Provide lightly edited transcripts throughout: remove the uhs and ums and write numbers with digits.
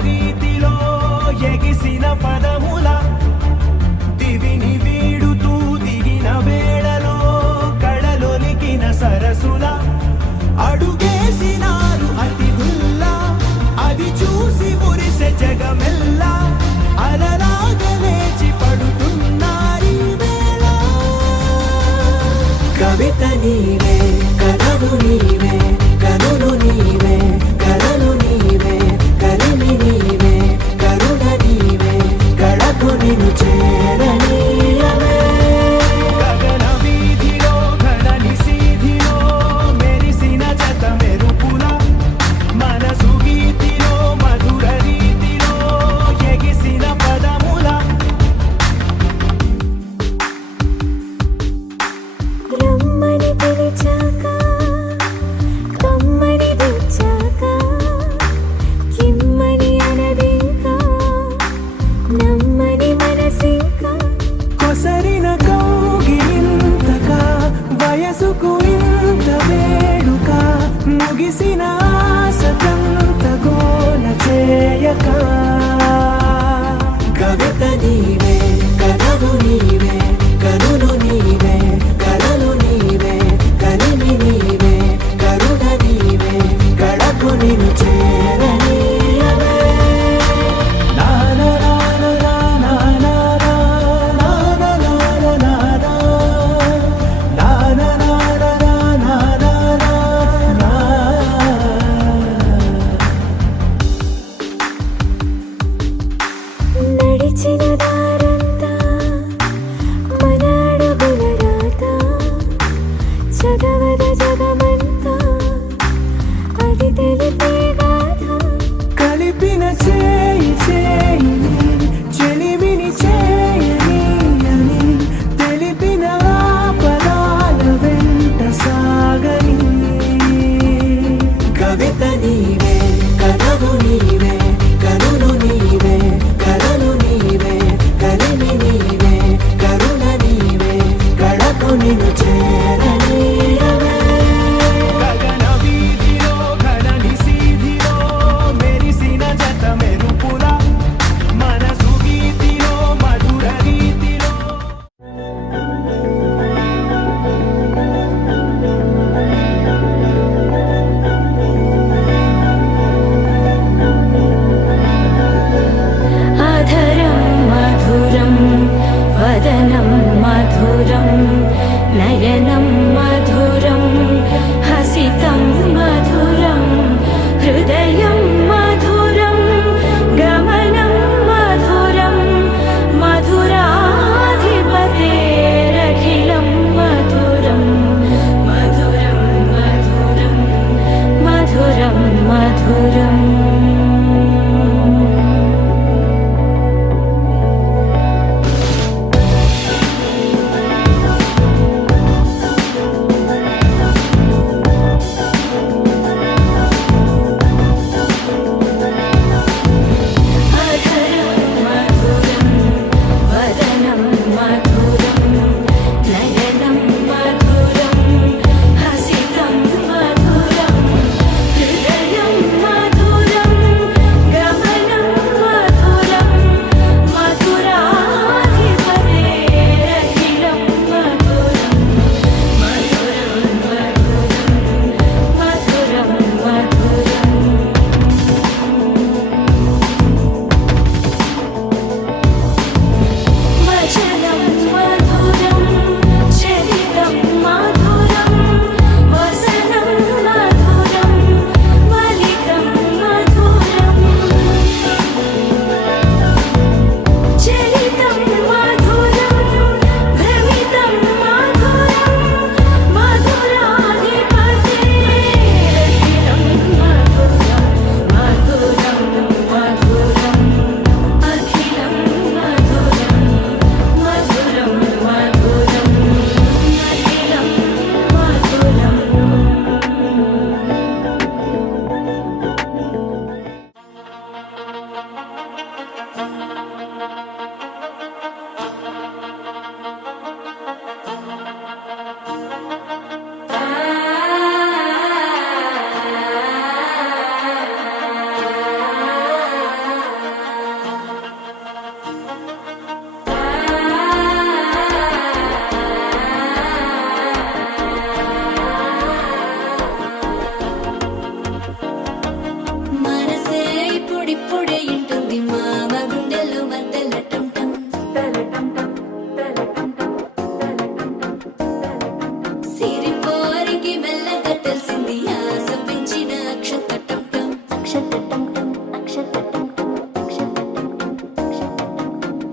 రీతిలో ఎగిసిన పదముల దివిని వీడుతూ దిగిన వేళలో కళలొలికిన సరసుల అడుగేసినారు అతిథుల్లా అది చూసి మురిసె జగమెల్లా అలలాగా లేచి పడుతున్నారీ వేళ కవిత నీవే కథలు నీవే కనులు నీవే కలలు నీవే కలిమి నీవే కరుణ నీవే కళకు నిన్ను చేరనీయవే గగన వీధిలో ఘనని సీధిలో మెరిసిన జత మెరుపుల మనసు గీతిలో మధుర రీతిలో ఎగిసిన పదముల రమ్మని పిలిచాక కమ్మని తెచ్చాక కిమ్మని అనదింకా నమ్మని మనసింకా కొసరిన కౌగిలింతగా వయసుకు ఇంత వేడుక ముగిసిన ఆశతంత గోల చేయక కవిత నీవే కథలు నీవే కనులు నీవే కలలు నీవే కలిమి నీవే కరుణ నీవే కళకు నిన్ను చేరనీయవే నానా నానా నానా నానా నానా నానా నానా నానా నడిచిన దారంతా మన అడుగుల రాత చదవద జగమంతా అది తెలిపే గాథ కలిపిన చేయి చేయిని చెలిమిని చేయని అని తెలిపిన ఆ పదాల వెంట సాగని కవిత నీవే కథలు నీవే కనులు నీవే కలలు నీవే కలిమి నీవే కరుణ నీవే కళకు నిన్ను చేరనీయవే గగన వీధిలో ఘనని సీధిలో మెరిసిన జత మెరుపుల మన ఇంటుంది మామ గుండెల్లో మధ్యల టం టం సిరిపోరికి మెల్లగా తెలిసింది ఆశ పెంచిన అక్షత టం టం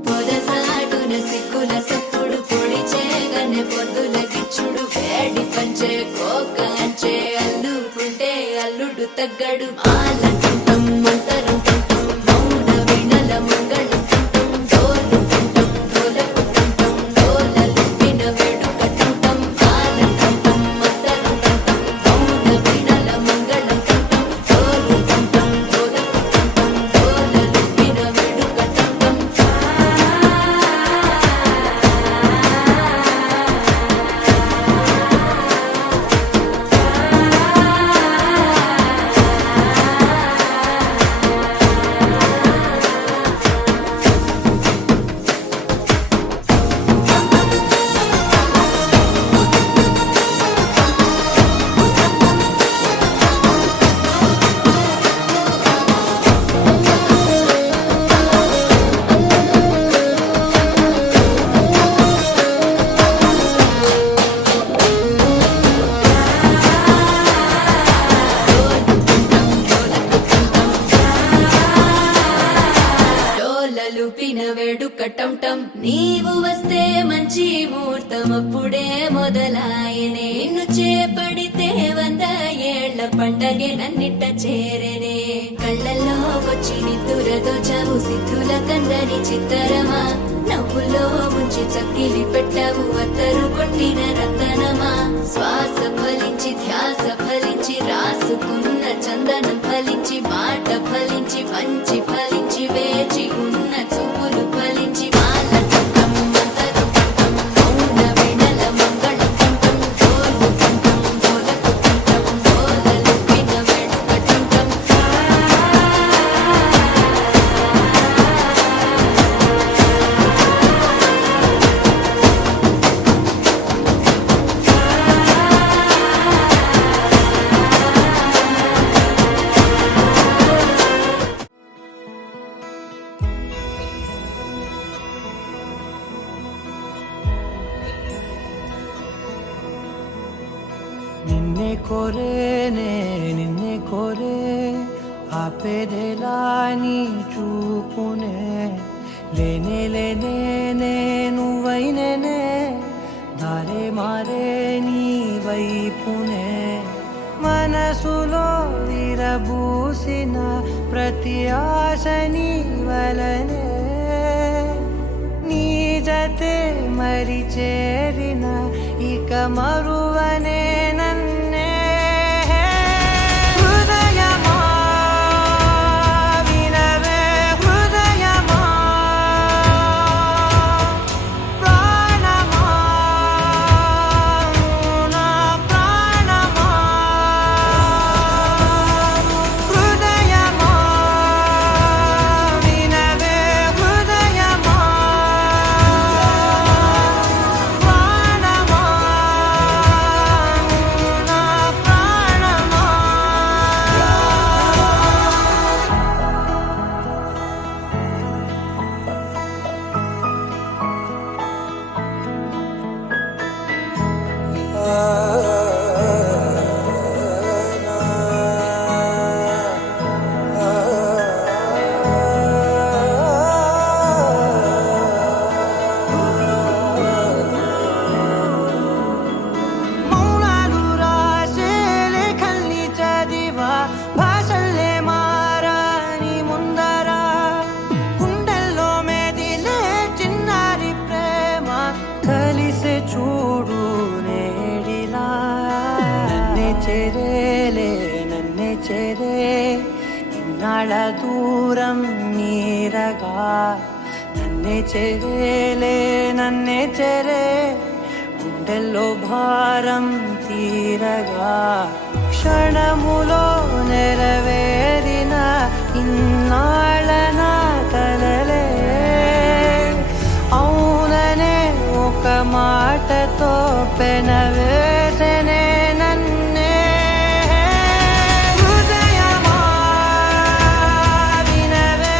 పొదసాటున సిగ్గుల సప్పుడు పొడి చేయగానే పొద్దుల గిచ్చుడు వేడి పంచే కోక అంచే అల్లుకుంటే అల్లుడు తగ్గడు మాల టుంటం మంతరం టుంటం మౌన వీణల మంగళం టుంటం డోలు టుంటం డోలకు టుంటం డోలలు విన వేడుక టుంటం మాల టుంటం మంతరం టుంటం మౌన వీణల మంగళం టుంటం డోలు టుంటం డోలకు టుంటం డోలలు విన వేడుక టుంటం డోలలుపిన వేడుక టం టం నీవు వస్తే మంచి ముహూర్తం అప్పుడే మొదలాయనే నిన్ను చేపడితే 100 ఏళ్ల పండగే నన్నిట్ట చేరనే కళ్ళల్లో వచ్చి నిద్దురతో చావు సిద్ధుల కందని చిత్తరమా నవ్వులో ముంచి చక్కిలి పెట్టావు అత్తరు కొట్టిన రతనమా శ్వాస ఫలించి ధ్యాస ఫలించి రాసుకున్న చందనం ఫలించి మాట ఫలించి మంచి ఫలించి వేచి ఉన్న చూపులు ఫలించి మాల టుంటం మంతరం టుంటం మౌన వీణల మంగళం టుంటం డోలు టుంటం డోలకు టుంటం డోలలు విన వేడుక టుంటం నిన్నే కోరేనే నిన్నే కోరే ఆపేదేలా నీ చూపునే లేనే లేనే నువ్వైనేనే దారే మారే నీ వైపునే మనసులో విరబూసిన ప్రతి ఆశ నీ వలనే నీ జతే మరి చేరిన ఇక మరువనే నన్నే హృదయమా వినవే హృదయమా ప్రాణమా నా ప్రాణమా హృదయమా వినవే హృదయమా ప్రాణమా నా ప్రాణమా మౌనాలు రాసే లేఖల్ని చదివా భాషల్లే మారాని ముందర గుండెల్లో మెదిలే చిన్నారి ప్రేమ కలిసే చూడు నేడిలా నన్నే చేరేలే నన్నే చేరే ఇన్నాళ్ళ దూరం నీరగా నన్నే చేరేలే నన్నే చేరే గుండెల్లో భారం తీరగా క్షణములో నెరవేరిన ఇన్నాళ్ళ నా కలలే అవుననే ఒక మాటతో పెనవేసనే నన్నే హృదయమా వినవే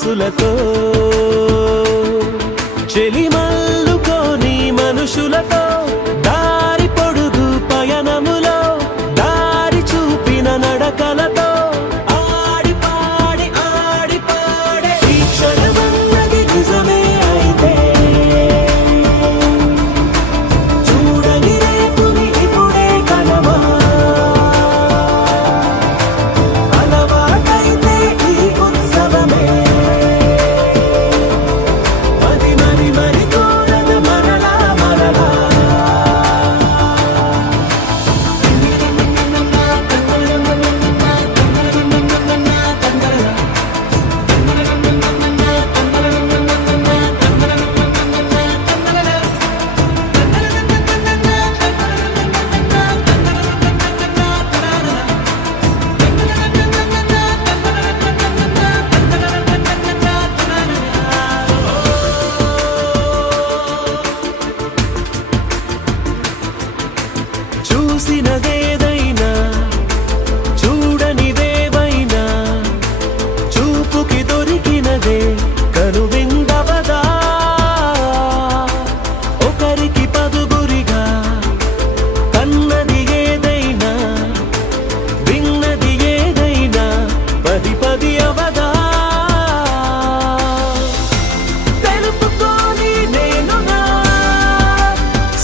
సొగసులతో చెలిమల్లుకోని మనుషులతో దారి పొడుగు పయనములో దారి చూపిన నడకలతో ఆడి పాడే ఈ క్షణమన్నది నిజమే అయితే చూడని రేపుని ఇప్పుడే కలవా అలవాటైతే ఈ ఉత్సవమే మరి కోరద మరలా చూసినదేదైనా చూడనిదేవైనా చూపుకి దొరికినదే కనువిందవదా ఒకరికి పదుగురిగా కన్నది ఏదైనా విన్నది ఏదైనా పది అవదా తెలుపుకోని నేను నా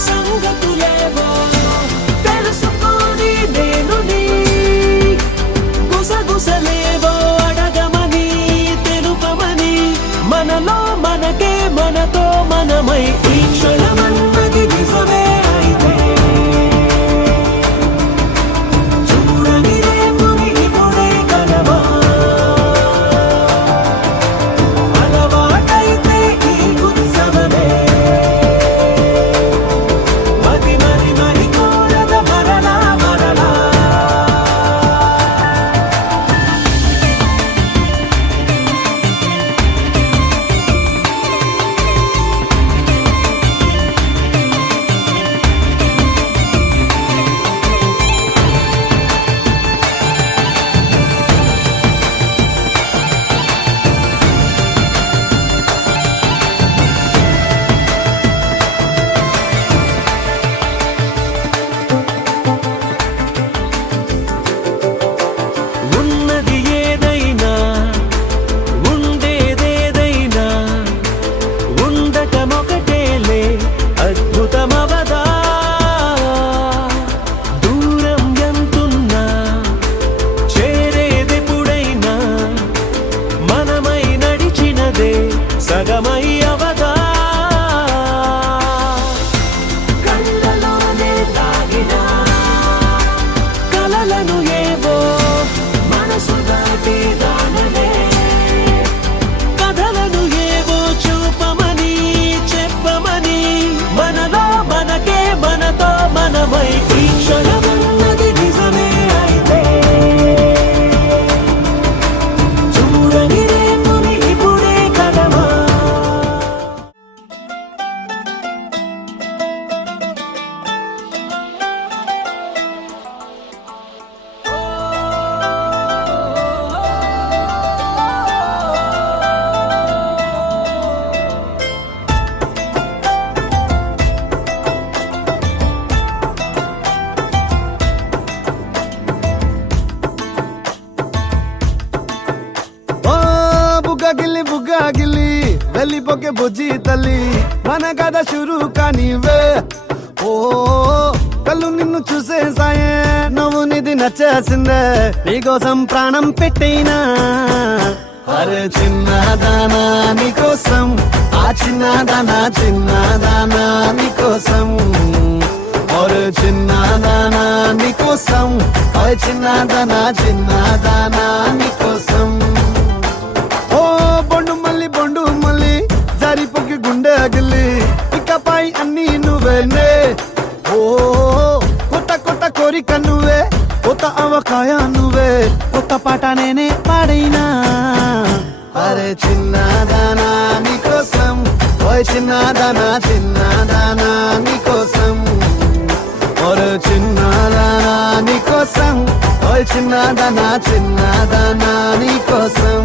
సంగతులేవో తెలుసుకొని నేను నీ గుసగుసలేవో అడగమని తెలుపమని మనలో మనకే మనతో మనమై ఈ క్షణమన్నది నిజమే అయితే చూడని రేపుని ఇప్పుడే కలవా అలవాటైతే ఈ ఉత్సవమే మరి కోరద మరలా ఉన్నది ఏదైనా ఉండేదేదైనా ఉండటమొకటేలే అద్భుతమవదా దూరం ఎంతున్నా చేరేదెప్పుడైనా మనమై నడిచినదే సగమై అవదా కళ్ళలోనే దాగిన కలలను ఏవో మనసు దాటి రానలే కథలను ఏవో చూపమని చెప్పమని మనలో మనకే మనతో మనమై ఈ క్షణమన్నది నిజమే అయితే చూడని రేపుని ఇప్పుడే కలవా ఓ బుగ్గగిల్లి వెళ్ళిపోకే బుజ్జి తల్లి మన కథ షురు కానివే ఓ కళ్ళు నిన్ను చూసేసాయే నువ్వు నిధి నచ్చేసిందే నీకోసం ప్రాణం పెట్టైనా అరే చిన్నదానా నీకోసం ఆ చిన్నదానా నీకోసం ఒరే చిన్నదానా నీకోసం ఓయ్ చిన్నదానా నీకోసం ఓ బొండు మల్లి జారిపోకి గుండె అగిలి ఇకపై అన్ని నువ్వేనే ఓ కొత్త కోరిక నువ్వే కొత్త అవకాయ నువ్వే కొత్త పాట నేనే పాడైనా అరే చిన్నదానా నీకోసం ఓయ్ చిన్నదానా నీకోసం ఒరే చిన్నదానా నీకోసం ఓయ్ చిన్నదానా నీకోసం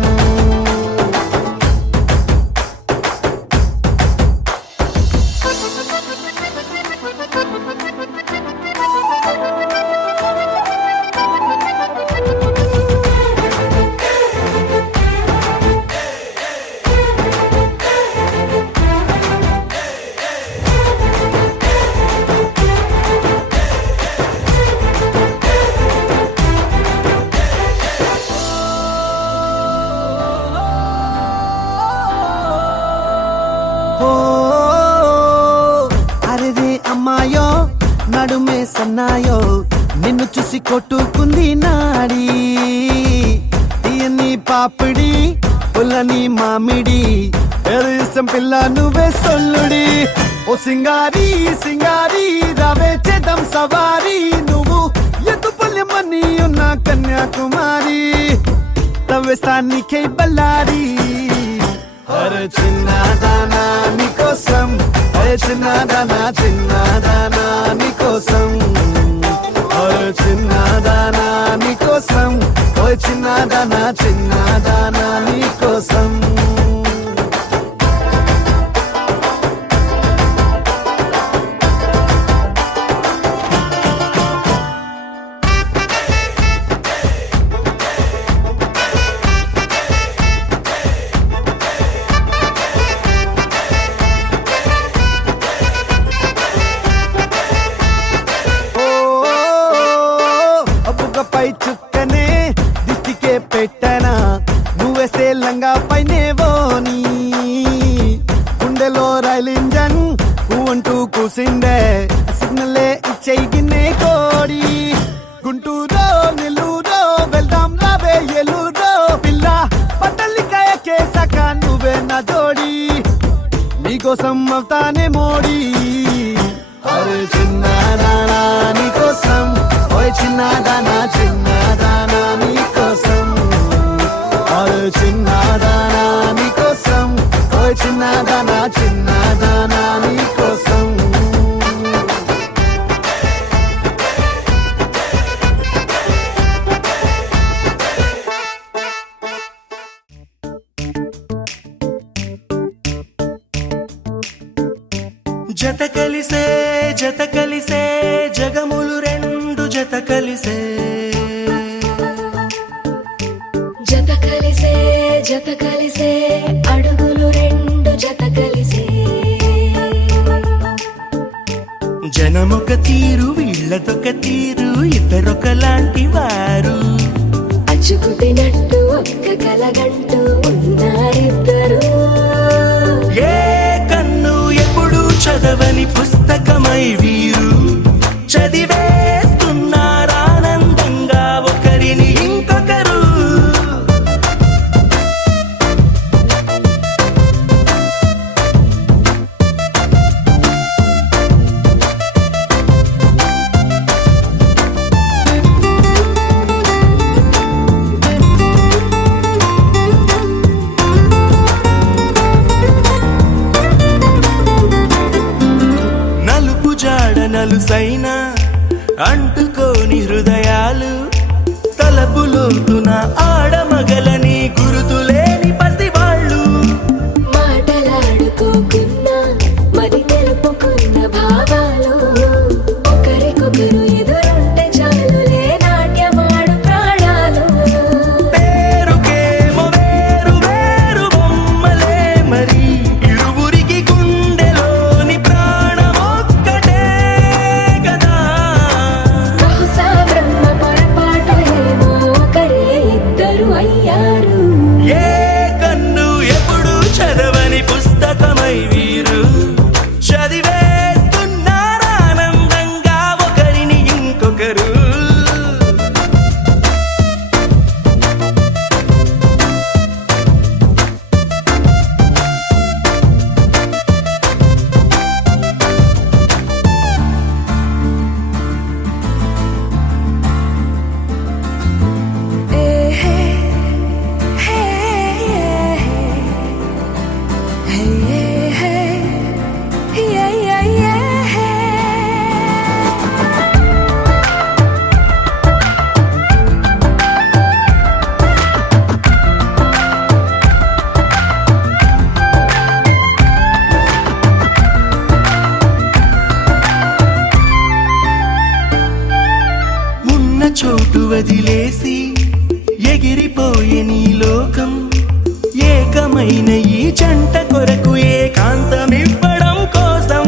నడుమే సన్నాయో నిన్ను చూసి కొట్టుకుంది నాడి తీయని పాపిడి పుల్లని మామిడి ఏదో ఇష్టం పిల్ల నువ్వే సొల్లుడి ఓ సింగారి సింగారి రావే చేద్దాం సవారి నువ్వు ఎదు పల్లెమని ఉన్న కన్యాకుమారి తవ్వేస్తానికై బల్లారి అరే చిన్నదానా నీకోసం అరే చిన్నదానా నీకోసం అరే చిన్నదానా నీకోసం ఓ చిన్నదానా నీకోసం పై చుక్కనే దిష్టికే పెట్టనా నువ్వేస్తే లంగా పైనేవోని గుండెలో రైలు ఇంజన్ అంటూ కూసిందే సిగ్నలే ఇచ్చేగిన్నే కోడి గుంటూరో నెల్లూరో వెళ్దాం రావే ఎల్లూరో పిల్ల పట్టలికాయ కేసాక నువ్వే నా జోడి నీకోసం అవుతానే మోడీ అరే చిన్నదానా నీకోసం ఓయ్ చిన్నదానా నీకోసం అరే చిన్నదానా నీకోసం ఓయ్ చిన్నదానా నీకోసం జత కలిసే జగములు రెండు జత కలిసే జత కలిసే అడుగులు రెండు జత కలిసే జనమొక తీరు వీళ్ళదొక తీరు ఇద్దరొకలాంటి వారు అచ్చుకుతినట్టు ఒక్క కలగంటూ ఉన్నారిద్దరు ఏ కన్ను ఎప్పుడు చదవని పుస్తకమై వీరు చదివేస్తున్నారానందంగా ఒకరిని ఇంకొకరు నలుసైన అంటుకోని హృదయాలు తలపులోతున ఆడమగలని గురుతులేని పసివాళ్ళు మాటలాడుకోకున్నా మరి తెలుపుకున్న భావాలు ఒకరికొకరు ఎదురుంటే చాలులే నాట్యమాడు ప్రాణాలు పేరుకేమో వేరు వేరు బొమ్మలే మరి ఇరువురికి గుండెలోని ప్రాణమొక్కటే కదా బహుశా బ్రహ్మ పొరపాటు ఏమో ఒకరే ఇద్దరు అయ్యారు ఏ కన్ను ఎప్పుడు చదవని పుస్తకమై వీరు చదివేస్తున్నారానందంగా ఒకరిని ఇంకొకరు ఉన్న చోటు వదిలేసి ఎగిరిపోయే నీ లోకం ఏకమైన ఈ జంట కొరకు ఏకాంతమివ్వడం కోసం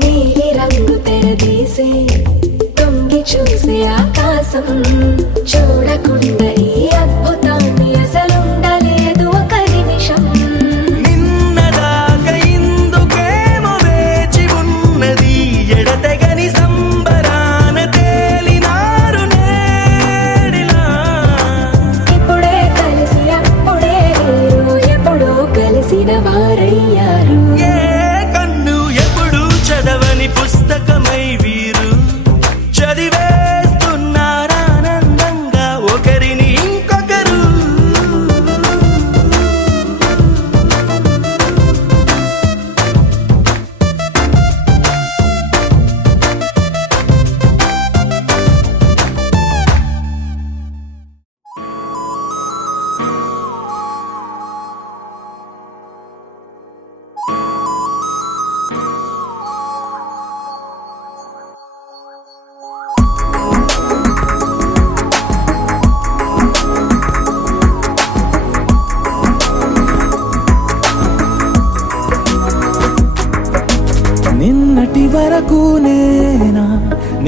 నీలి రంగు తెరదీసే తొంగి చూసే ఆకాశం చూడకుండా ఈ అద్భుతాన్ని అసలుండలేదు ఒక నిమిషం నిన్నదాకా ఇందుకేమో వేచి ఉన్నది ఎడతెగని సంబ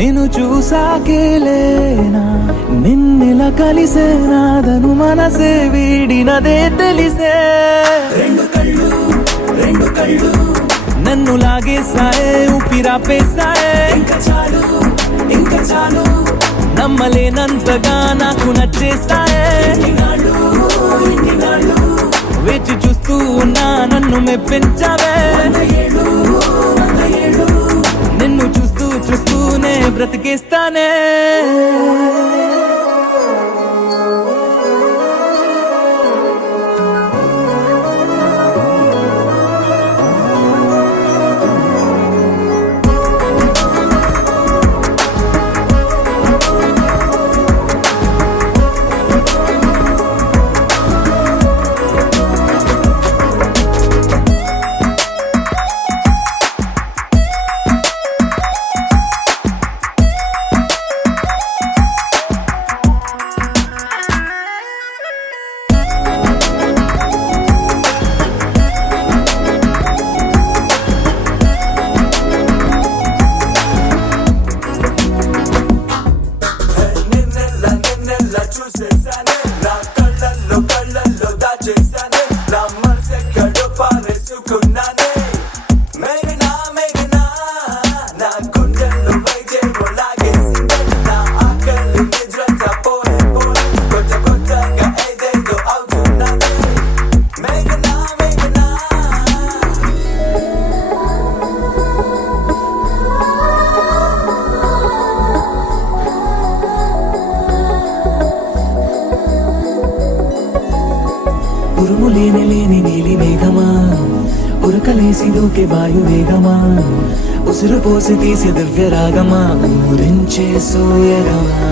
నేను చూసాకేలేనా నిన్నెలా కలిసేనాదను మనసే వీడినదే తెలిసే రెండు కళ్ళు నన్ను లాగేసాయే ఊపిరాపేసాయే ఇంకా చాలు నమ్మలేనంతగా నాకు నచ్చేసాయే వేచి చూస్తూ ఉన్నా నన్ను మెప్పించావే నిన్ను చూస్తూనే బ్రతికేస్తానే ఉరుములేని నీలి మేఘమా ఉరకలేసి దూకే వాయు వేగమా ఉసురు పోసి తీసే దివ్య రాగమా ఊరించే సూయగమా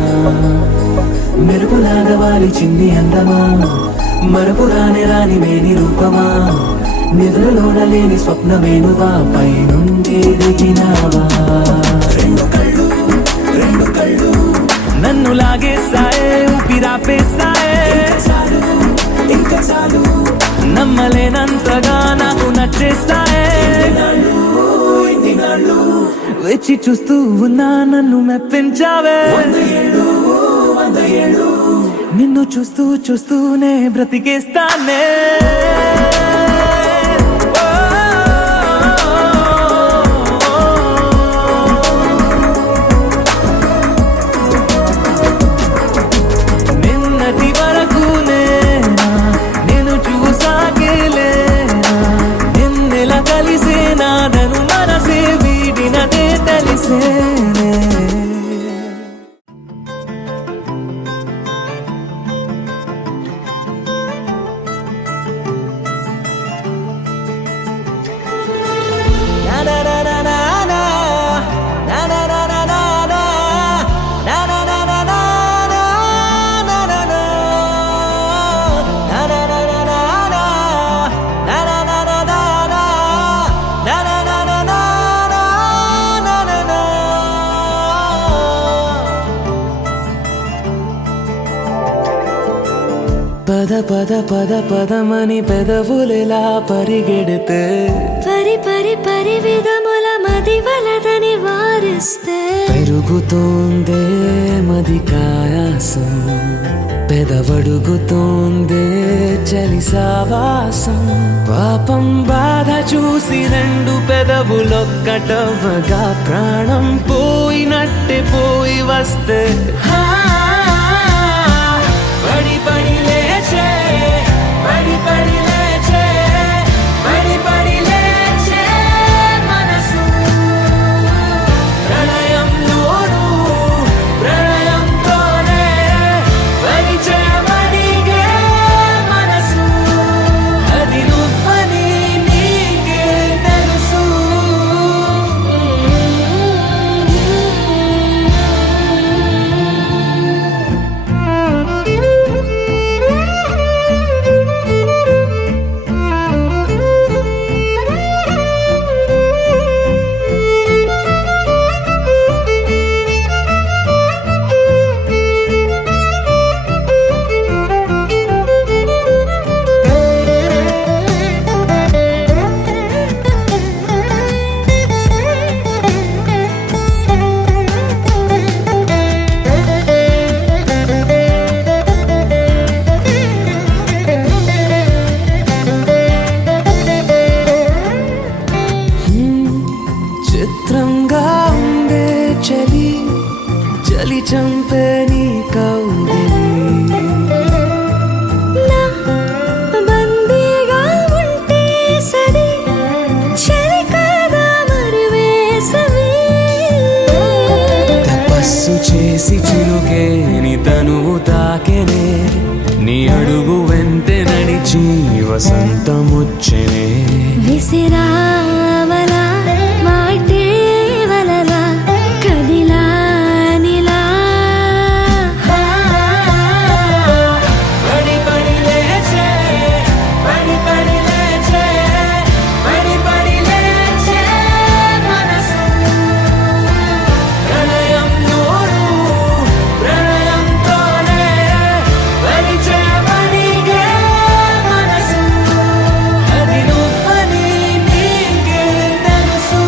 మెరుపులాగా వాలి చిన్ని అందమా మరపు రాని మేని రూపమా నిద్రలోన లేని స్వప్నమేనువా పై నుండి దిగినావా రెండు కళ్ళు నన్ను లాగేసాయే ఊపిరాపేసాయే ఇంకా చాలు నమ్మలేనంతగా నాకు నచ్చేసాయే వేచి చూస్తూ ఉన్నా నన్ను మెప్పించావే నిన్ను చూస్తూనే బ్రతికేస్తానే నిన్నటి వరకు నేను చూసాకేలేనా నిన్నెలా కలిసేనాదను మనసే వీడినదే తెలిసేనే పదమని పెదవులెలా పరిగెడితే పరి విధముల మది వలదని వారిస్తే పెరుగుతోందే మది కాయాసం పెదవడుగుతోందే చలి సావాసం పాపం బాధ చూసి రెండు పెదవులొక్కటవ్వగా ప్రాణం పోయినట్టే పోయి వస్తే పడి లేచే మనసు ప్రళయంతోనే పరిచయమడిగే మనసు అది నువ్వని నీకే తెలుసు చలి చలి చంపే నీ కౌగిలి నా బందీగా ఉంటే సరి చలి కాదా మరి వేసవి తపస్సు చేసి చినుకే నీ తనువు తాకెనే నీ అడుగు వెంటే నడిచి వసంతముచ్చెనే విసిరావలా మాటే వలలా కదిలా నిలా పడి పడి లేచే పడి పడి లేచే పడి పడి లేచే మనసు ప్రణయం నోరు ప్రణయంతోనే పరిచే మనిగే మనసు అది నువ్వని నీకే తెలుసు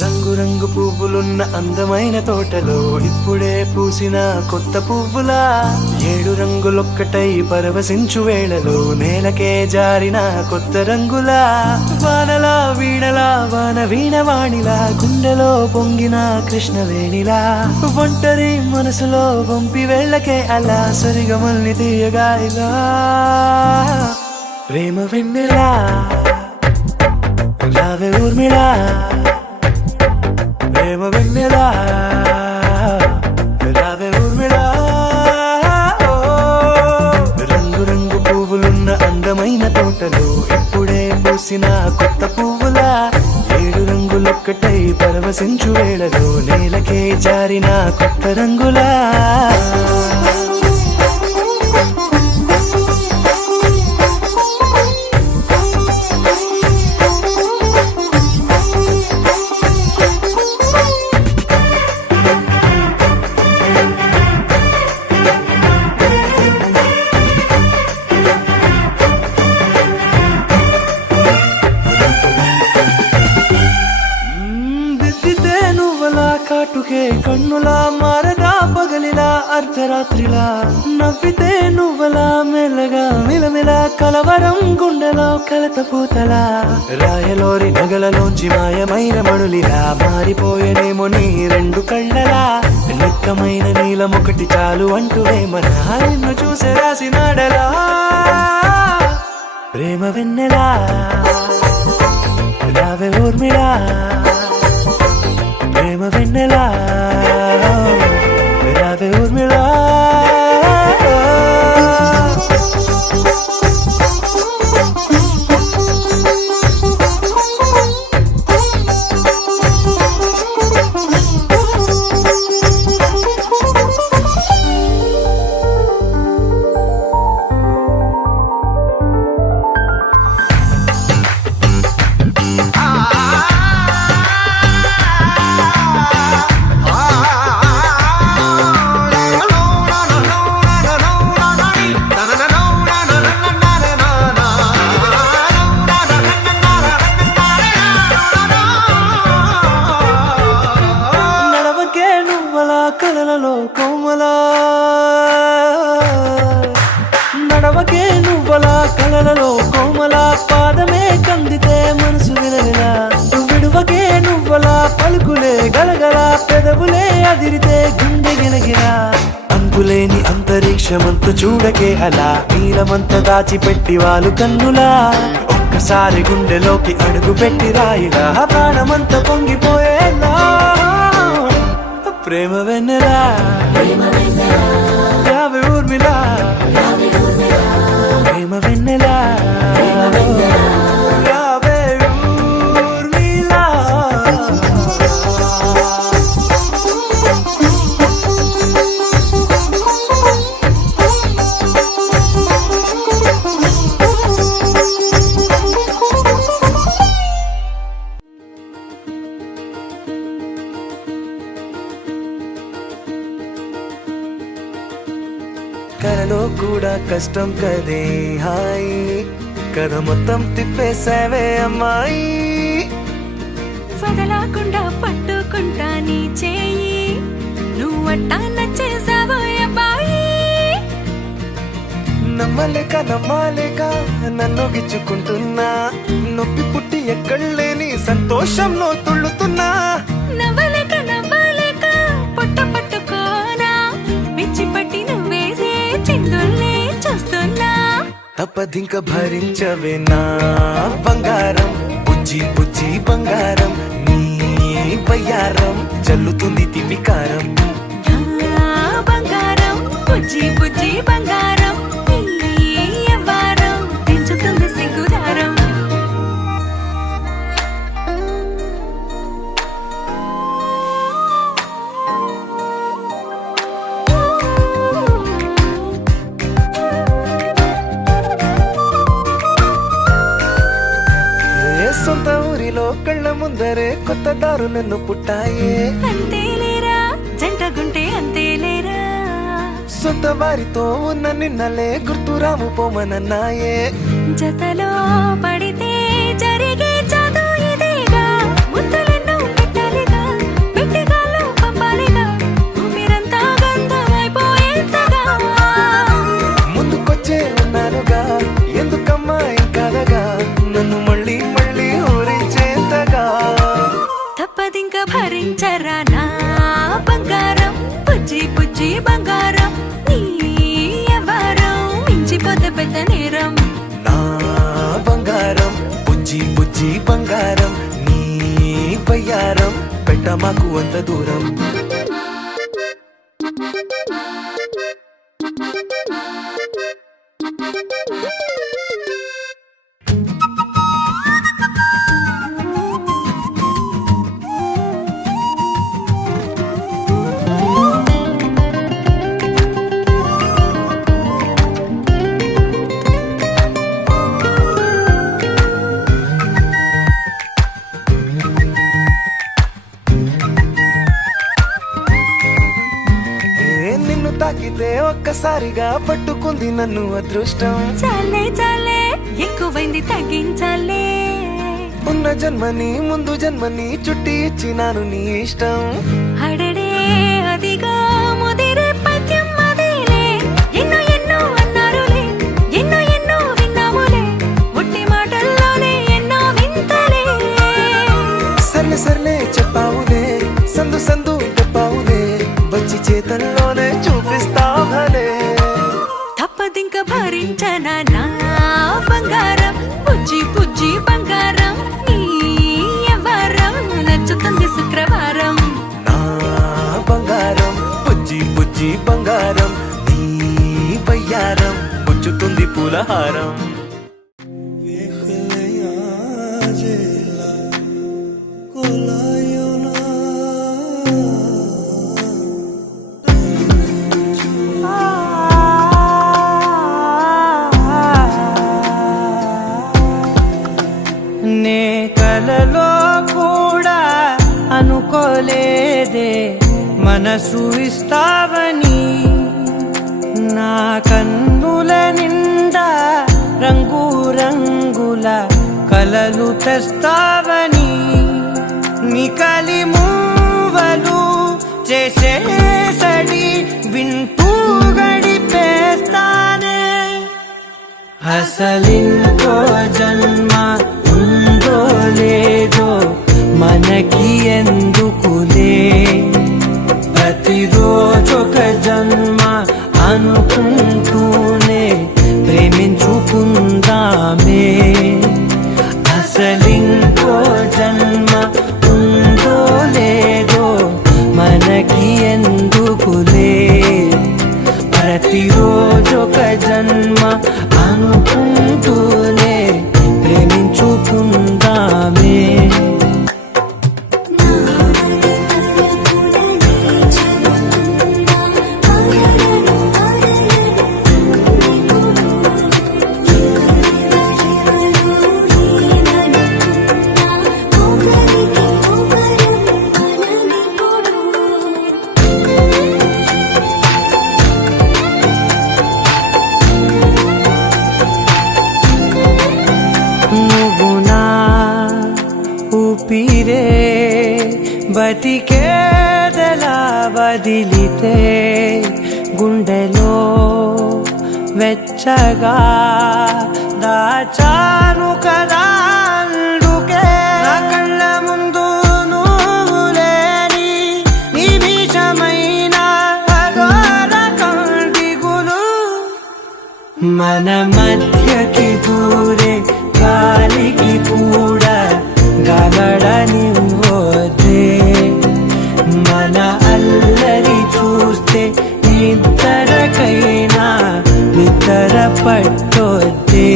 రంగు రంగు పువ్వులున్న అందమైన తోటలో ఇప్పుడే పూసిన కొత్త పువ్వులా 7 రంగులొక్కటై పరవశించు వేళలో నేలకే జారిన కొత్త రంగులా వానలా వీణలా వాన వీణవాణిలా గుండెలో పొంగిన కృష్ణవేణిలా ఒంటరి మనసులో వంపి వెళ్ళకే అలా సరిగమల్ని తీయగా ఇలా ప్రేమ వెన్నెలా రావే ఊర్మిళా ప్రేమ వెన్నెలా రావే ఊర్మిళా రంగు రంగు పువ్వులున్న అందమైన తోటలో ఇప్పుడే పూసిన కొత్త పువ్వులా 7 రంగులొక్కటై పరవశించు వేళలో నేలకే జారిన కొత్త రంగులా దిద్దితే నువ్వలా కాటుకే కన్నులా మారదా పగలిలా అర్ధరాత్రిలా నవ్వితే నువ్వలా మెల్లగా మిలమిలా కలవరం గుండెలో కలత పూతలా రాయలోరి నగలలోంచి మాయమైన మణులిలా మారిపోయేనేమో నీ 2 కళ్ళలా నిక్కమైన నీలం ఒకటి చాలు అంటూ వేమన నిన్ను చూసే రాసినాడలా ప్రేమ వెన్నెలా రావే ఊర్మిళా ప్రేమ వెన్నెలా రావే ఊర్మిళా నడవకే నువ్వలా కలలలో కోమలా నడవకే నువ్వలా కలలలో కోమలా పాదమే కందితే మనసు విలవిలా విడువకే నువ్వలా పలుకులే గలగల పెదవులే అదిరితే గుండె గిలగిలా అంతులేని అంతరిక్షమంత చూడకే అలా నీలమంత దాచిపెట్టి వాళ్ళు కన్నులా ఒక్కసారి గుండెలోకి అడుగు పెట్టి రాయిలా ప్రాణమంత పొంగిపోయేలా ప్రేమ వెన్నెలా రావే ఊర్మిళా ప్రేమ వెన్నెలా రావే ఊర్మిళా కలలో కూడా కష్టం కదే హాయి కథ మొత్తం తిప్పేసావే అమ్మాయి వదలకుండా పట్టుకుంటా నీ చేయి నువ్వు వట్టా నచ్చేసావో అబ్బాయి. నమ్మలేక నమ్మాలేక నన్ను గిచ్చుకుంటున్నా, నొప్పి పుట్టి ఎక్కడలేని సంతోషంలో తుళ్ళుతున్నా. నవ్వలేక నవ్వలేక పొట్ట పట్టుకోనా, పిచ్చి పట్టి నువ్వేసే చిందుల్ని చూస్తున్నా. తప్పదింక భరించవే నా బంగారం, బుజ్జి బుజ్జి బంగారం, నీ బయ్యారం చల్లుతుంది తిపికారం. నా బంగారం బుజ్జి బుజ్జి బంగారం, నీ యవ్వారం పెంచుతుంది సిగ్గుదారం. ఏ సొంత ఊరిలో కళ్ళ ముందరే కొత్త దారులను పుట్టాయే. అంతేలేరా జంటగుంటే అంతేలేరా, సొంత వారితో ఉన్న నిన్నలే గుర్తురాము పోమనన్నాయే. జతలో పడితే జరిగే చదు ఇదేగా, ముద్దలెన్నో పెట్టాలిగా, పెట్టిగాల్లో పంపాలిగా, ఊపిరంతా గంధమైపోయేంతగా. ముందుకొచ్చే ఉన్నానుగా, ఎందుకమ్మా ఇంకాదగా, నన్ను మళ్ళీ మళ్ళీ ఊరించేంతగా. తప్పదింక భరించరా నా బంగారం, బుజ్జి బుజ్జి బంగారం, నీ యవ్వారం మించిపోతే పెద్ద నేరం. నా బంగారం బుజ్జి బుజ్జి బంగారం, నీ బయ్యారం పెట్ట మాకు అంత దూరం. నిన్ను తాకితే ఒక్కసారిగా పట్టుకుంది నన్ను అదృష్టం. చాలే చాలే ఎక్కువైంది తగ్గించాలే, ఉన్న జన్మని ముందు జన్మని చుట్టి ఇచ్చినాను నీ ఇష్టం. అడడే అదిగా ముదిరే పద్యం అదేలే, ఎన్నో ఎన్నో అన్నారులే, ఎన్నో ఎన్నో విన్నాములే, ఉట్టి మాటల్లోనే ఎన్నో వింతలే. సర్లే సర్లే చెప్పావులే, సందు సందు చెప్పావులే, వచ్చి చేతల్లోనే చూపిస్తావలే. తప్పదింక భరించనా నా బంగారం, బుజ్జి బుజ్జి బంగారం, నీ యవ్వారం నచ్చుతుంది శుక్రవారం. నా బంగారం బుజ్జి బుజ్జి బంగారం, నీ బయ్యారం పుచ్చుతుంది పూలహారం. నే కలలో కూడా అనుకోలేదే మనసు ఇస్తావని, నా కన్నుల నిండా రంగు రంగుల కలలు తెస్తావని, నికలి మూవలు చేసేసడి వింటూ గడిపేస్తానే. అసలింకో జన్మ ఉందో లేదో మనకి ఎందుకులే, ప్రతిరోజొక జన్మ అనుకుంటూనే ప్రేమించుకుందామే. అసలింకో జన్మ ఉందో లేదో మనకి ఎందుకులే, ప్రతిరోజొక జన్మ అనుకుంటూనే ప్రేమించుకుందామే. బతికేదలా కదిలితే గుండెలో వెచ్చగా దాచాను కదా అందుకే నా కళ్ళ ముందు నువ్వు లేని నిమిషమైన అఘోర కంటిగులు మన మధ్యకి దూరే గాలికి కూడా గలడనివ్వదే మన అల్లరి చూస్తే నిద్రకైనా నిద్ర పట్టొద్దే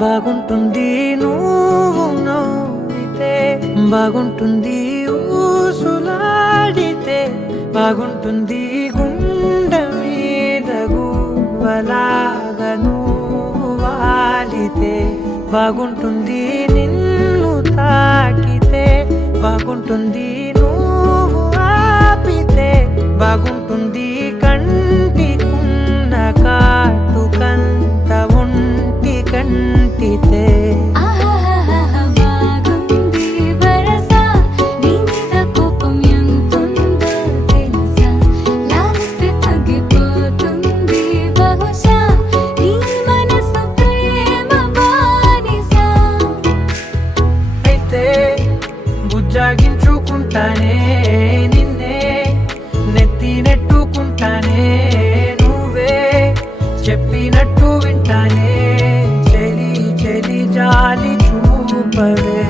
బాగుంటుంది నువ్వు నవ్వితే బాగుంటుంది ఊసులాడితే బాగుంటుంది గుండె మీద గువ్వలాగా నువ్వు వాలితే బాగుంటుంది నిన్ను తాకితే బాగుంటుంది నువ్వు ఆపితే బాగుంటుంది కంటికున్న కాటుకంత ఒంటి కంటితే బాగుంది వరస నీ మీద కోపం ఎంతుందో తెలుసా లాలిస్తే తగ్గిపోతుంది బహుశా నీ మనసు ప్రేమ బానిసా అయితే బుజ్జాగించుకుంటానే నిన్నే నెత్తి నెట్టుకుంటానే నువ్వే చెప్పినట్టు వింటానే చెలి చెలి జాలి చూపవే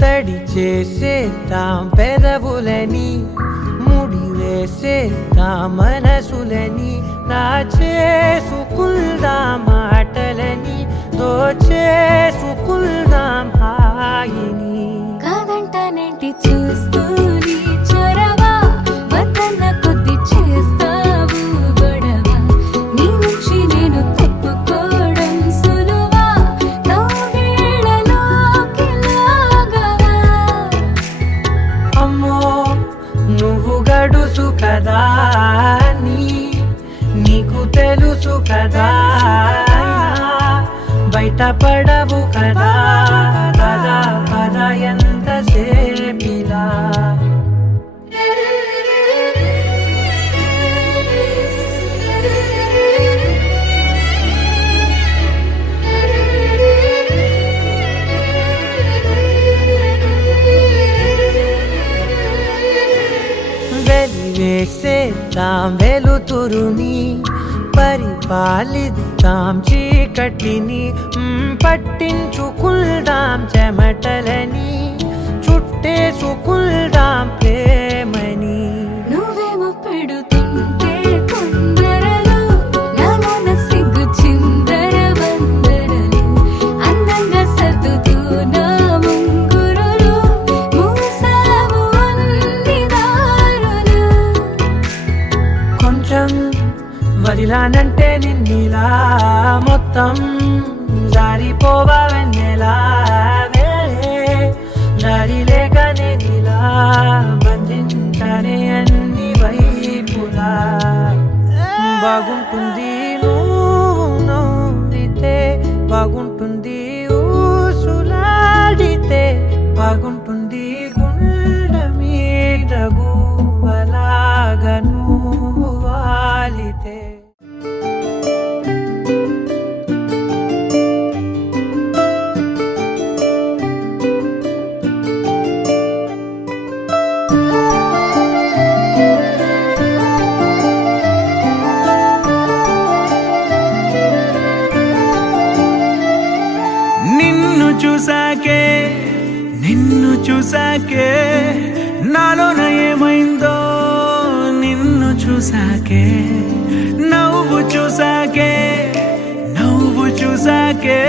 తడి చేసేద్దాం పెదవులని ముడి వేసేద్దాం మనసులని నా చేసుకుందాం మాటలని దోచేసుకుందాం హాయిని కాదంటానేంటి చూస్తూని చొరవ వద్దన్న కొద్ది చేస్తావు గొడవ నీ నుంచి నేను తప్పుకోవడం సులువా నవ్వేళ్ళలోకి లాగవా అమ్మో నువ్వు గడుసు కదా నీకు తెలుసు కదా బయట పడవు కదా పద పద ఎంతసేపిలా వెలివేసేద్దాం వెలుతురుని పరిపాలిద్దాం చీకటిని పట్టించుకుందాం చెమటలని చుట్టేసుకుందాం ప్రేమని నువ్వేమో పెడుతుంటే కొందరలు నాలోన సిగ్గు చిందర వందరలు అందంగా సర్దుతూ నా ముంగురులు మూసావు అన్ని దారులు కొంచెం వదిలానంటే నిన్నిలా మొత్తం జారిపోవా వెన్నెలా జారి లేక నేనిలా బంధించనే అన్ని వైపులా బాగుంటుంది నువ్వు నవ్వితే బాగుంటుంది ఊసులాడితే బాగుంటుంది గుండె మీద గువ్వలాగా నువ్వు వాలితే చూసాకే నిన్ను చూసాకే నాలోన ఏమైందో నిన్ను చూసాకే నవ్వు చూసాకే నవ్వు చూసాకే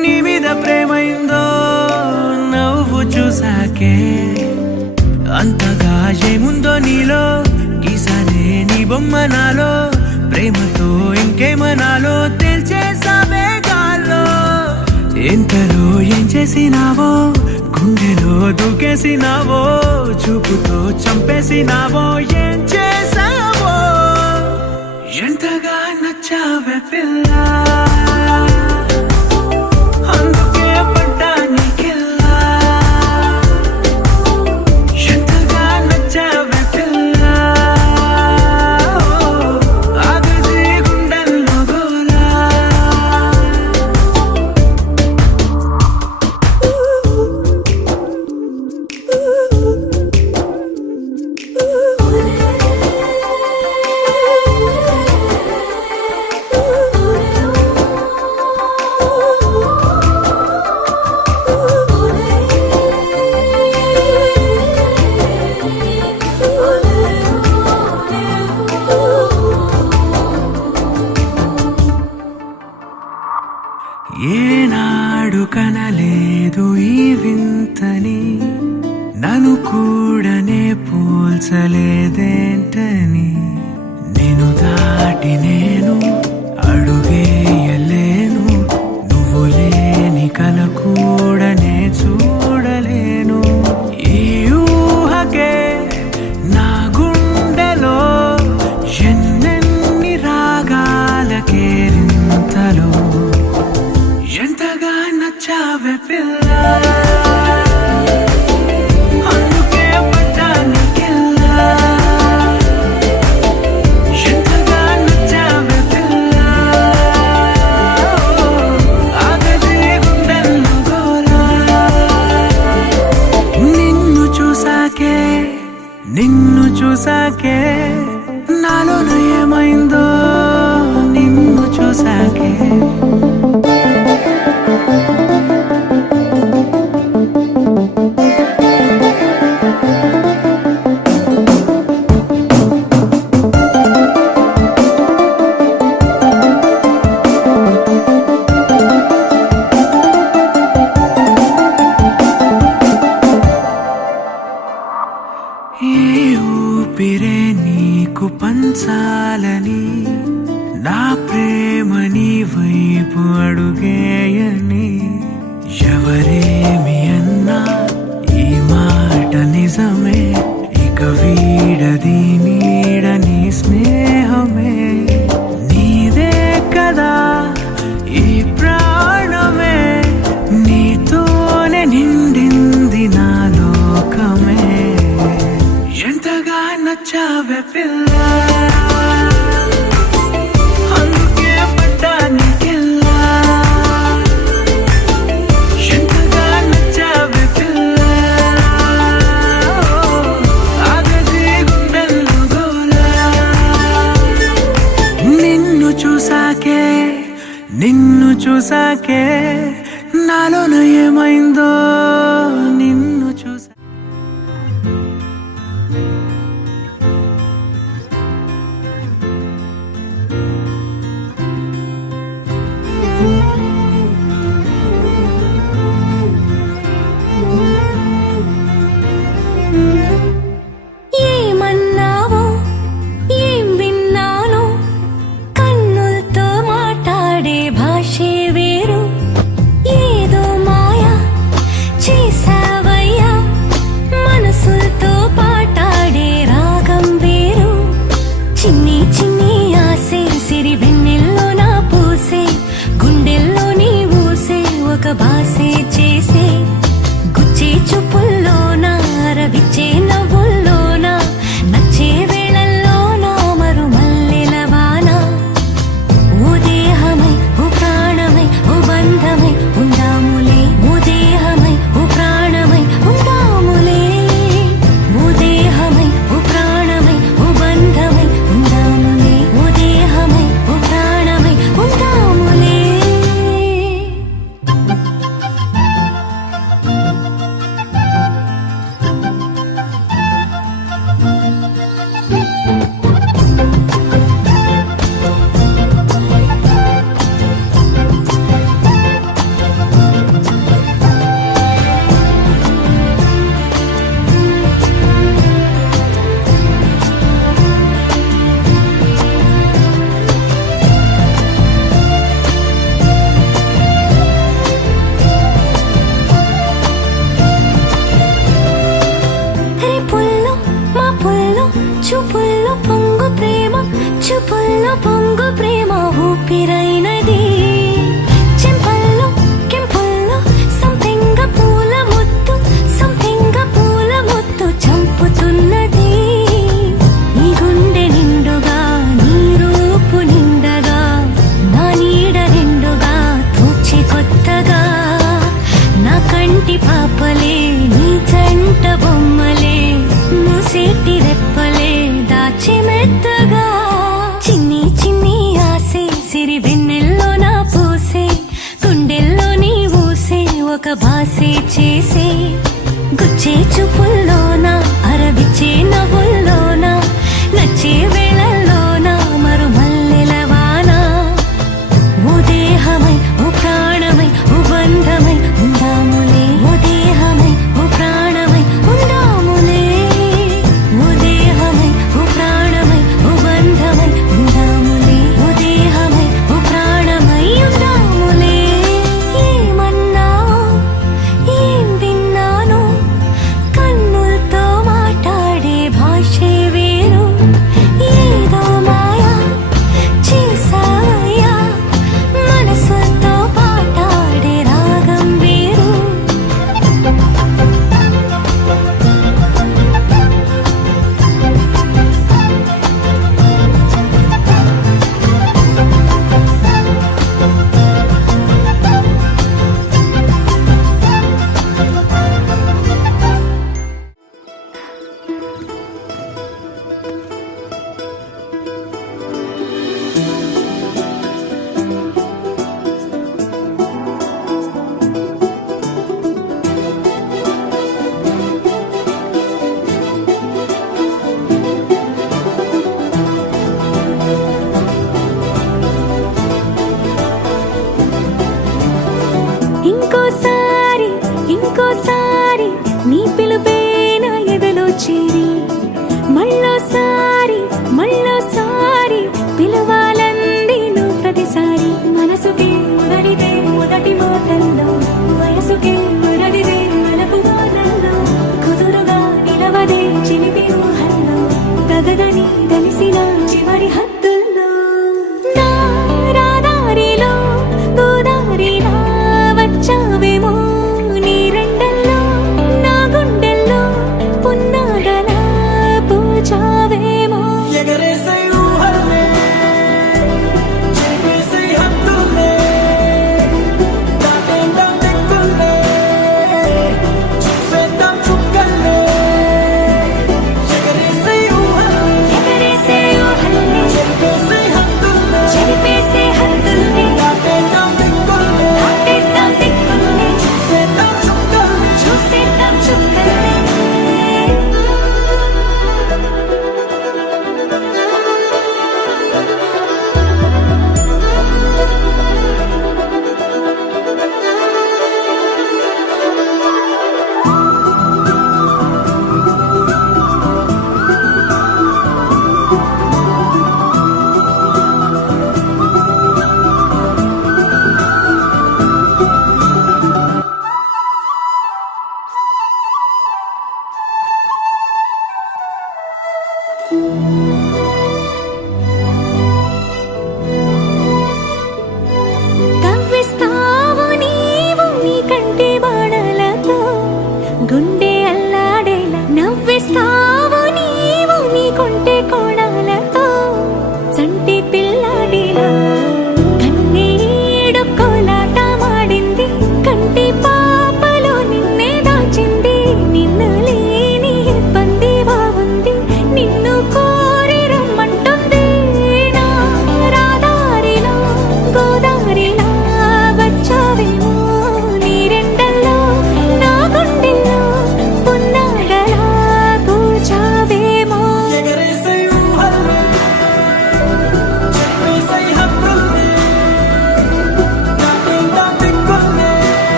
నీ మీద ప్రేమైందో నవ్వు చూసాకే అంతగా ఏముందో నీలో గీసానే నీ బొమ్మ నాలో ప్రేమతో ఇంకేమనాలో తెలిచేసావే గాల్లో ఎంతలో ఏం చేసినావో గుండెలో దూకేసినావో చూపుతో చంపేసినావో ఏం చేసావో ఎంతగా నచ్చావే పిల్ల అందుకే పడ్డా నీకెల్లా ఎంతగా నచ్చావే పిల్ల ఆగది గుండెల్లో గోలా ఏనాడు కనలేదు ఈ వింతని నన్ను కూడానే పోల్చలేదేంటని నేను దాటి నేను అడుగేయలేను నువ్వు లేని కల కూడానే చూడలేను ఈ ఊహకే నా గుండెలో ఎన్నెన్ని రాగాలకేరింతలో ఎంతగా నచ్చావే పిల్ల అందుకే పడ్డా నీకెల్లా ఎంతగా నచ్చావే పిల్ల ఆగది గుండెల్లో గోలా నిన్ను చూసాకే నాలోన ఏమైందో నిన్ను చూసాకే ఏ ఊపిరే నీకు పంచాలని నా ప్రేమ నీ వైపు అడుగేయని ఎవరేమి అన్నా ఈ మాట నిజమే ఇక వీడది నీడని స్నేహమే నీదే కదా ఈ ప్రాణమే నీతోనే నిండింది నా లోకమే ఎంతగా నచ్చావే పిల్ల అందుకే పడ్డా నీకెల్లా ఎంతగా నచ్చావే పిల్ల ఆగది గుండెల్లో గోలా నిన్ను చూసాకే నాలోన ఏమైందో నిన్ను చూసా ఏమన్నావో ఏం విన్నానో కన్నులతో మాట్లాడే భాషే వేరు ఏదో మాయా చేసావై పొంగు ప్రేమ ఊపిరైనది చెంపల్లో కెంపల్లో సంపెంగ పూల ముత్తు సంపెంగ పూల ముత్తు చంపుతున్నది నీ గుండె నిండుగా నీ రూపు నిండగా నా నీడ నిండుగా తూచి కొత్తగా నా కంటి పాపలే నీ జంట బొమ్మలే మూసేటి రెప్పలే దాచి మెత్తగా చిన్ని చిన్ని ఆసే సిరి వెన్నెల్లో నా పూసే గుండెల్లో నీ ఊసే ఒక భాసే చేసే గుచ్చే చూపుల్లోన అరవిచ్చే నవ్వుల్లోన నచ్చే వేళల్లోన మరుమల్లెల వాన ఓ దేహమై ఓ ప్రాణమై ఓ బంధమై ఉందాములే ఓ దేహమై ఓ ప్రాణమై ఉందాములే ఓ దేహమై ఓ ప్రాణమై ఓ బంధమై ఉందాములే ఓ దేహమై ఓ ప్రాణమై ఉందాములే ఏమన్నావు ఏం విన్నాను కన్నులతో మాట్లాడే భాషే వేరు ఏదో మాయా చేసావయ్యా మనసుతో పాటాడే రాగం వేరు ఇంకోసారి ఇంకోసారి నీ పిలుపే నా ఎదలో చేరి మళ్ళోసారి మళ్ళోసారి పిలవాలంది నువ్వు ప్రతిసారి మనసుకే మొదటిదే మొదటి మాటల్లో వయసుకే మొదటిదే మలపు మాటల్లో కుదురుగా నిలవదే చిలిపి ఊహల్లో గగదని తెలిసిన చివరి హద్దుల్లో నా రాదారిలో గోదారిలా వచ్చావేమో నీ రెండల్లో నా గుండెల్లో పున్నాగలా పూచావేమో ఎగరేసే ఊహల్లే చేసే హద్దుల్లే దాటేద్దాం దిక్కుల్లే చూసేద్దాం చుక్కల్లే ఎగరేసే ఊహల్లే ఎగరేసే ఊహల్లే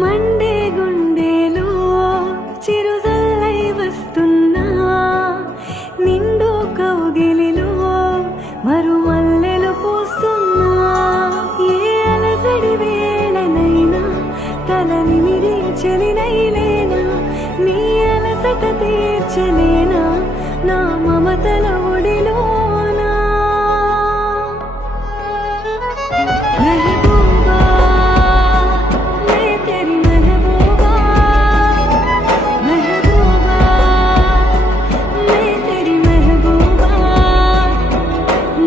మండే గుండెలో చిరుజల్లై వస్తున్నా నిండు కౌగిలిలో మరుమల్లెలు పూస్తున్నా ఏ అలసడి వేళనైనా తలని మిరించలినైలేనా నీ అలసట తీర్చలేనా నా మమతల ఒడిలోనా మెహబూబా మే తెరీ మెహబూబా మెహబూబా మే తెరీ మెహబూబా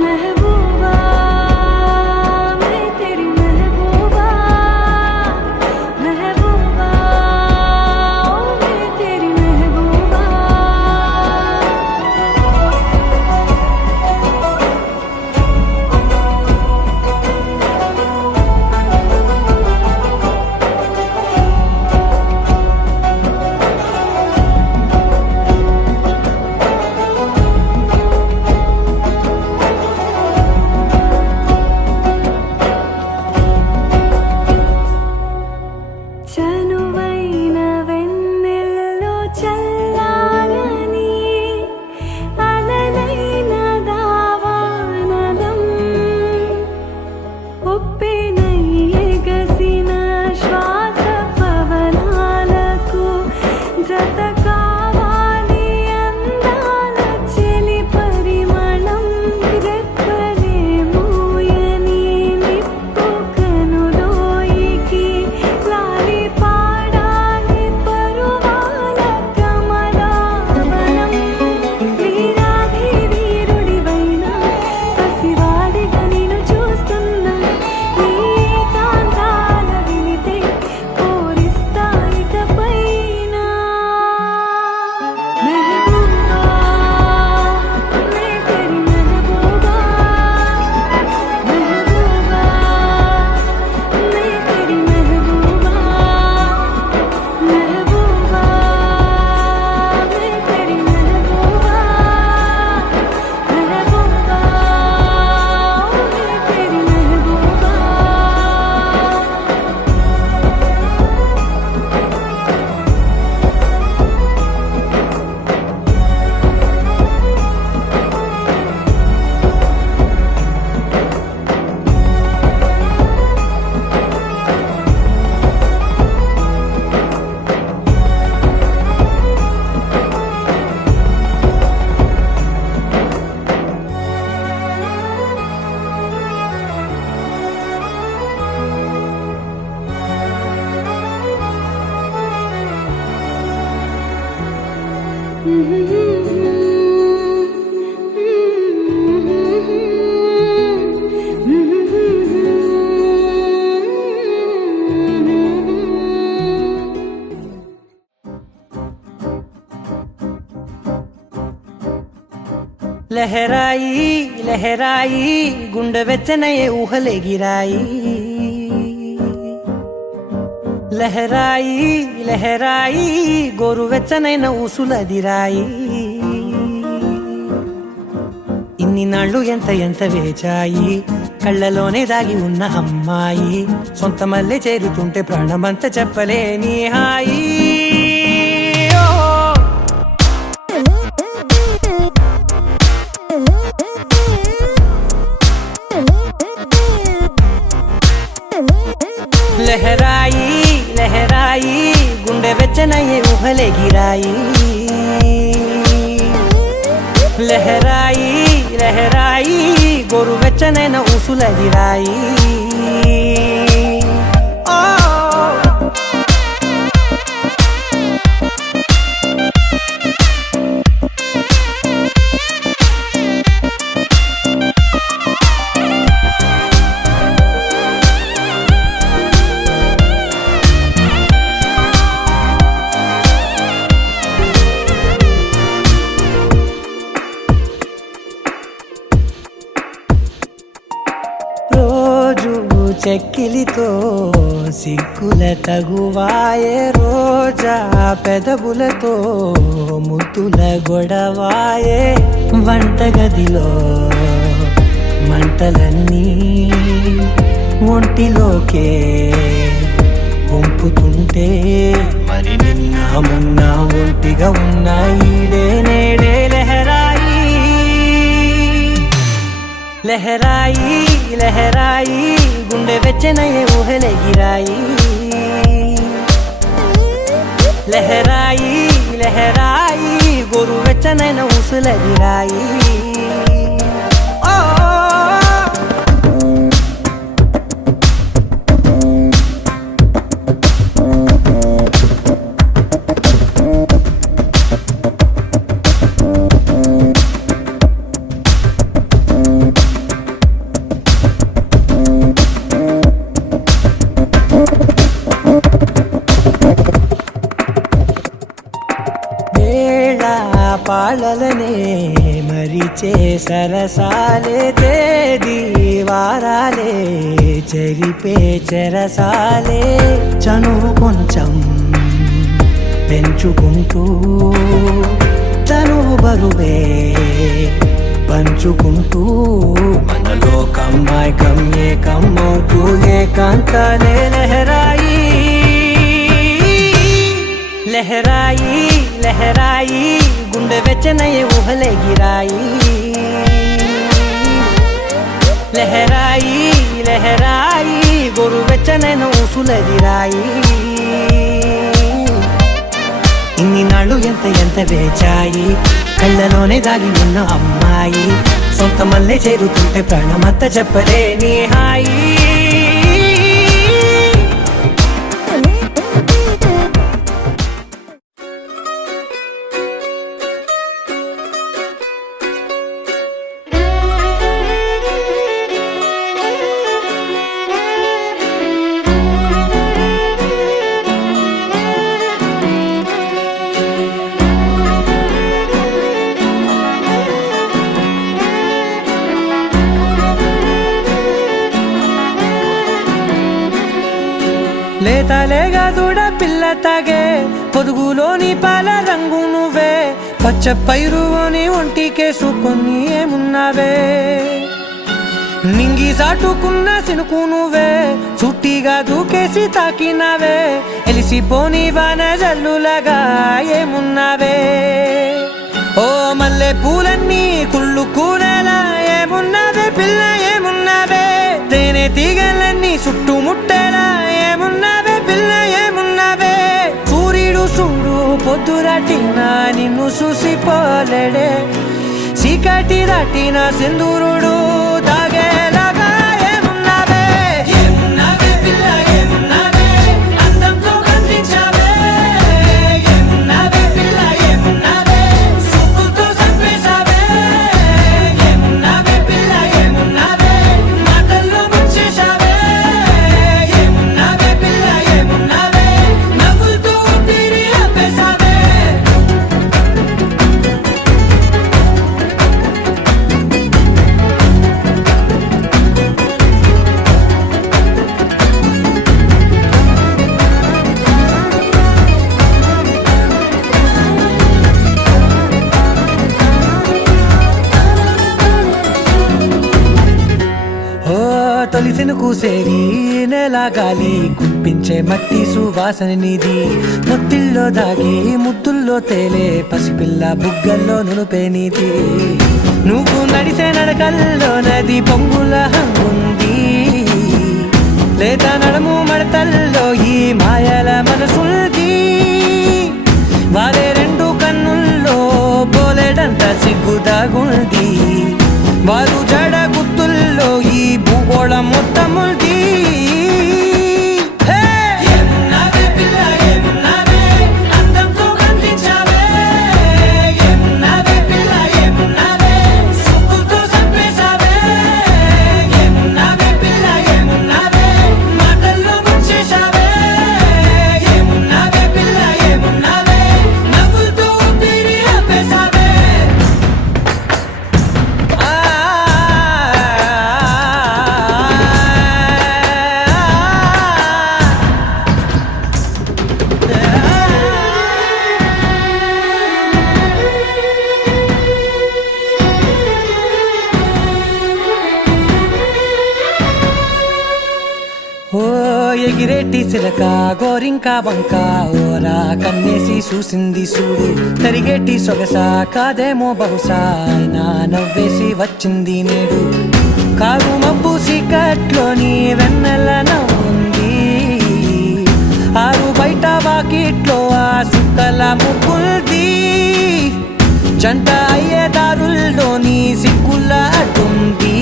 మెహబూబా మే తెరీ మెహబూబా మెహబూబా మే తెరీ మెహబూబా చనువైన వెన్నెల్లో చల్లారని అలలైన దావానలం ఉప్పెనై ఎగసిన శ్వాస పవనాలకు జత కావాలి అందాల చెలి పరిమళం రెప్పలే మూయని నిప్పు కనులోయికి లాలి పాడాలి పరువాల కమలావనం వీరాధి వీరుడివైనా పసివాడిగా నిన్ను చూస్తున్నా నీ కాంతాల వినితే పూరిస్తా ఇకపైన మెహబూబా మే తెరీ మెహబూబా మెహబూబా మే తెరీ మెహబూబా మెహబూబా మే తెరీ మెహబూబా మెహబూబా మే తెరీ మెహబూబా లహరాయి లహరాయి గుండె వెచ్చనయే ఊహలే గిరాయి లహరాయి లహరాయి గోరు వెచ్చనైన ఊసులదిరాయి ఇన్ని నాళ్ళు ఎంత ఎంత వేచాయి కళ్ళలోనే దాగి ఉన్న అమ్మాయి సొంత మల్లె చేరుతుంటే ప్రాణమంత చెప్పలేని హాయి లహరాయి లహరాయి గుండె వెచ్చనయ్యే ఊహలే గిరాయి లహరాయి లహరాయి గోరు వెచ్చనైన ఊసులదిరాయి చెక్కిలితో సిగ్గుల తగువాయే రోజా పెదవులతో ముద్దుల గొడవాయే వంటగదిలో మంటలన్నీ ఒంటిలోకే తిప్పుతుంటే మరి నిన్న మొన్న ఒంటిగా ఉన్నాయి నేడే లహరాయి లహరాయి లహరాయి గుండె వెచ్చనయ్యే ఊహలెగిరాయి లహరాయి లహరాయి గోరు వెచ్చనైన ఊసులెగిరాయి పాలలనే మరిచే సరసాలే తేదీ వారాలే చెరిపే చెరసాలే చనువు కొంచెం పెంచుకుంటూ చనువు బరువే పంచుకుంటూ మనలో కమ్మాయి కమ్మే కమ్మవుతూ ఏకాంతాలే లహరాయి లహరాయి లహరాయి గుండె వెచ్చనయ్యే ఊహలెగిరాయి లహరాయి లహరాయి గోరు వెచ్చనైన ఊసులెగిరాయి ఇన్ని నాళ్ళు ఎంత వేచాయి కళ్ళలోనే దాగి ఉన్న అమ్మాయి సొంత మల్లె చేరుతుంటే ప్రాణమంతా చెప్పలేని హాయి లేతలేగా దూడ పిల్ల తాగే పొదుగులోని పాల రంగు నువ్వే పచ్చ పైరుని ఒంటికేసుకొని ఏమున్నావే నింగి సాటుకున్న సినుకు నువ్వే చుట్టిగా దూకేసి తాకినావే ఎలిసిపోని వాన జల్లులగా ఏమున్నావే ఓ మల్లె పూలన్నీ కుళ్ళు కూరలా ఏమున్నావే పిల్ల ఏమున్నావే తేనె తీగలన్నీ చుట్టుముట్టేలా ఏమున్నావే పిల్ల ఏమున్నావే సూర్యుడు చూడు పొద్దురాటిన నిన్ను చూసిపోలేడే చీకటి దాటిన సింధూరుడు తాగేలాగా ఏమున్నావే ఏమున్నావే పిల్ల ఏమున్నావే అందంతో కనిపించావే ఏమున్నావే పిల్ల ఏమున్నావే సుక్కుతో చంపేశావే ఏమున్నావే పిల్ల ఏమున్నావే మాటల్లో ముంచేశావే ఏమున్నావే పిల్ల ఏమున్నావే నవ్వులతో ఊపిరి ఆపేశావే తొలిసిన కూసేరి నెల గాలి కుప్పించే మట్టి సువాసన నీది ముత్తిల్లో దాగి ముద్దుల్లో తేలే పసిపిల్ల బుగ్గల్లో నునుపే నీది నువ్వు నడిసే నడకల్లో నది పొంగుల హంగుంది లేత నడము మడతల్లో ఈ మాయల మనసుంది వారే రెండు కన్నుల్లో బోలెడంత సిగ్గుదాగుంది వారు జడ గుత్తుల్లో ఈ భూగోళం మొత్తముంది ఎగిరేటి సిలక గోరింక వంక ఓరా కన్నేసి చూసింది చూడు తరిగేటి సొగస కాదేమో బహుశా అయినా నవ్వేసి వచ్చింది నేడు కారు మబ్బు సీకట్లోని వెన్నెల నవ్వుంది ఆరు బయట వాకిట్లో ఆ సుక్కల ముగ్గుల్ది జంట అయ్యే దారుల్లోని సిక్కుల అడ్డుంది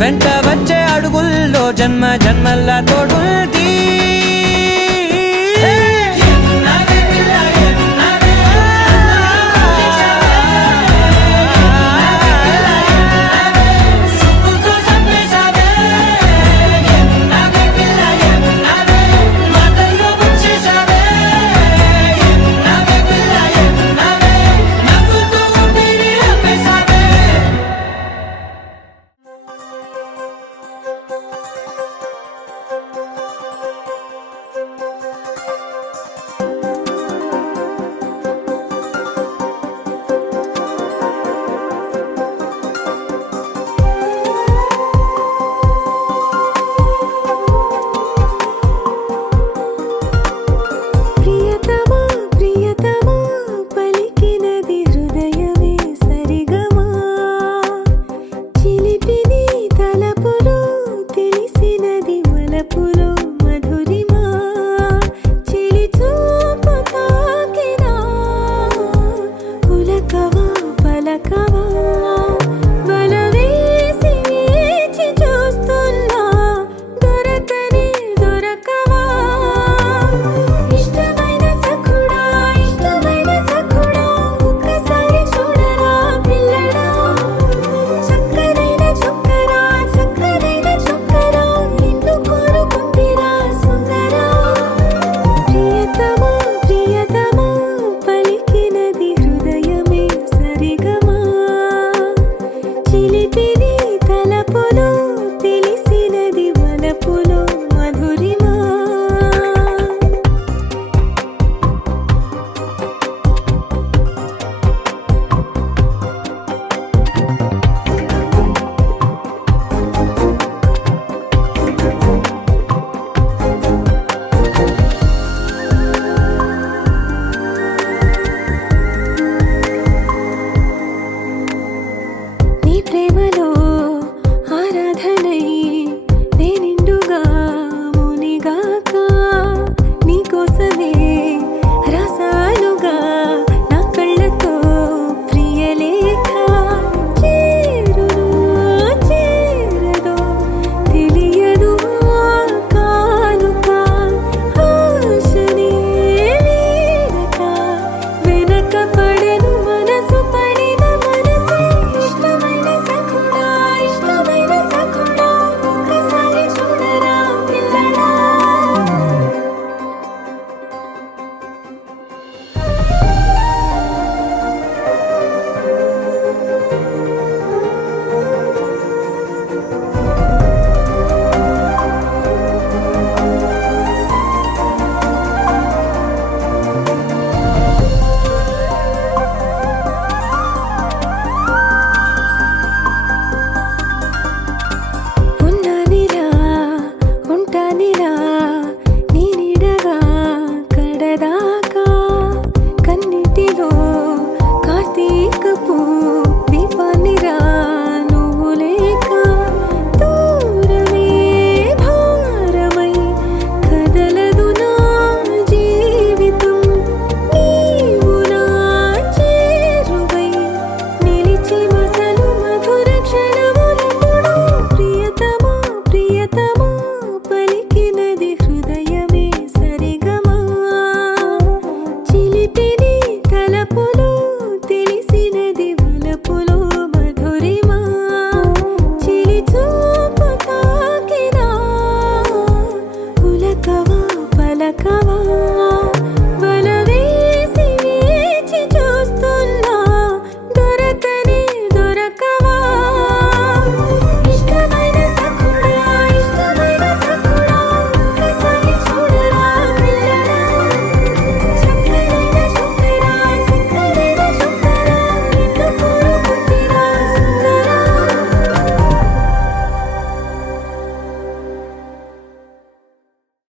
వెంట వచ్చే అడుగుల్లో జన్మ జన్మల తోడుంది